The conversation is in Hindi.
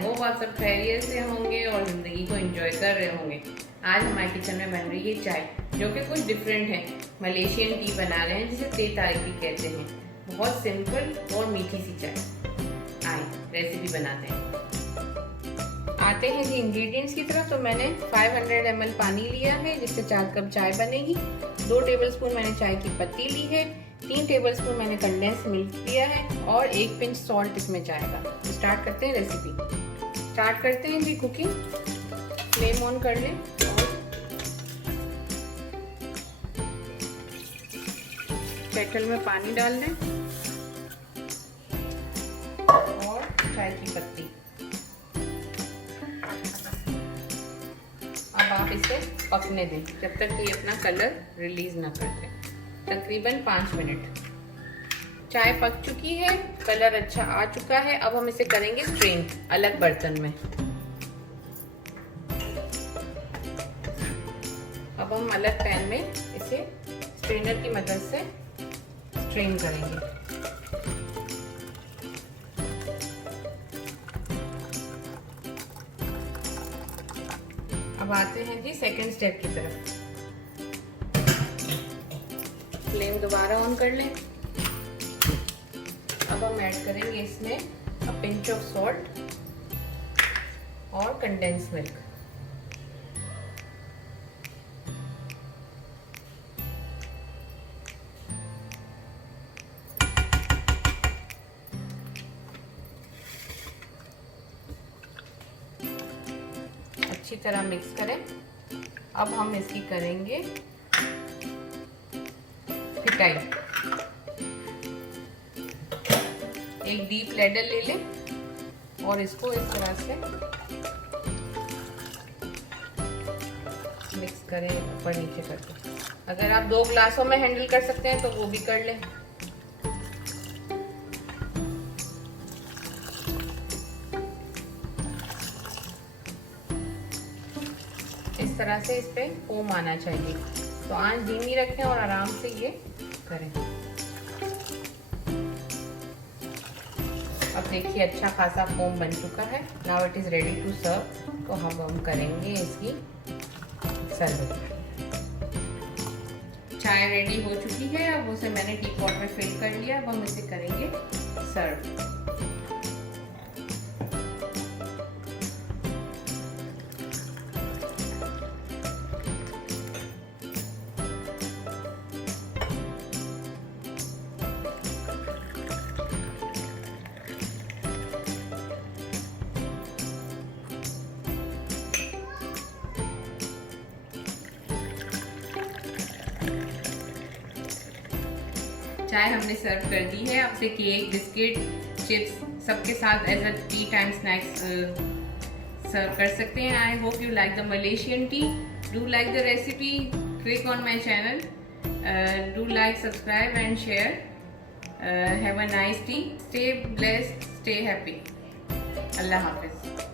होप आप सब खैरियत से होंगे और ज़िंदगी को एंजॉय कर रहे होंगे। आज हमारे किचन में बन रही है चाय, जो कि कुछ डिफरेंट है। मलेशियन टी बना रहे हैं, जिसे तेह तारिक भी कहते हैं। बहुत सिंपल और मीठी सी चाय। आए रेसिपी बनाते हैं। आते हैं जी इंग्रेडिएंट्स की तरफ। तो मैंने 500 ml पानी लिया है, जिससे 4 कप चाय बनेगी। 2 टेबलस्पून मैंने चाय की पत्ती ली है। 3 टेबलस्पून मैंने कंडेंस्ड मिल्क लिया है और 1 पिंच सॉल्ट इसमें जाएगा। तो स्टार्ट करते हैं रेसिपी। स्टार्ट करते हैं जी कुकिंग। फ्लेम ऑन कर लें और केटल में पानी डाल दें और चाय की पत्ती। अब आप इसे पकने दें जब तक ये अपना कलर रिलीज ना कर दे, तकरीबन 5 मिनट। चाय पक चुकी है, कलर अच्छा आ चुका है। अब हम इसे करेंगे स्ट्रेन अलग बर्तन में। अब हम अलग पैन में इसे स्ट्रेनर की मदद से स्ट्रेन करेंगे। अब आते हैं जी सेकंड स्टेप की तरफ। फ्लेम दोबारा ऑन कर लें। अब हम ऐड करेंगे इसमें अ पिंच ऑफ सॉल्ट और कंडेंस्ड मिल्क। अच्छी तरह मिक्स करें। अब हम इसकी करेंगे फिटाई। एक डीप लैडर ले लें और इसको इस तरह से मिक्स करें ऊपर नीचे करके। अगर आप 2 ग्लासों में हैंडल कर सकते हैं तो वो भी कर लें। इस तरह से इस पे फोम आना चाहिए। तो आंच धीमी रखें और आराम से ये करें। अब देखिए अच्छा खासा फोम बन चुका है। Now it is ready to serve. तो अब हम करेंगे इसकी सर्व। चाय रेडी हो चुकी है। अब उसे मैंने टी पॉट में फिल कर लिया। अब हम इसे करेंगे सर्व। चाय हमने सर्व कर दी है। आपसे केक, बिस्किट, चिप्स सबके साथ as a tea time snacks serve कर सकते हैं। I hope you like the Malaysian tea. Do like the recipe, click on my channel, do like, subscribe and share. Have a nice tea, stay blessed, stay happy. अल्लाह हाफिज।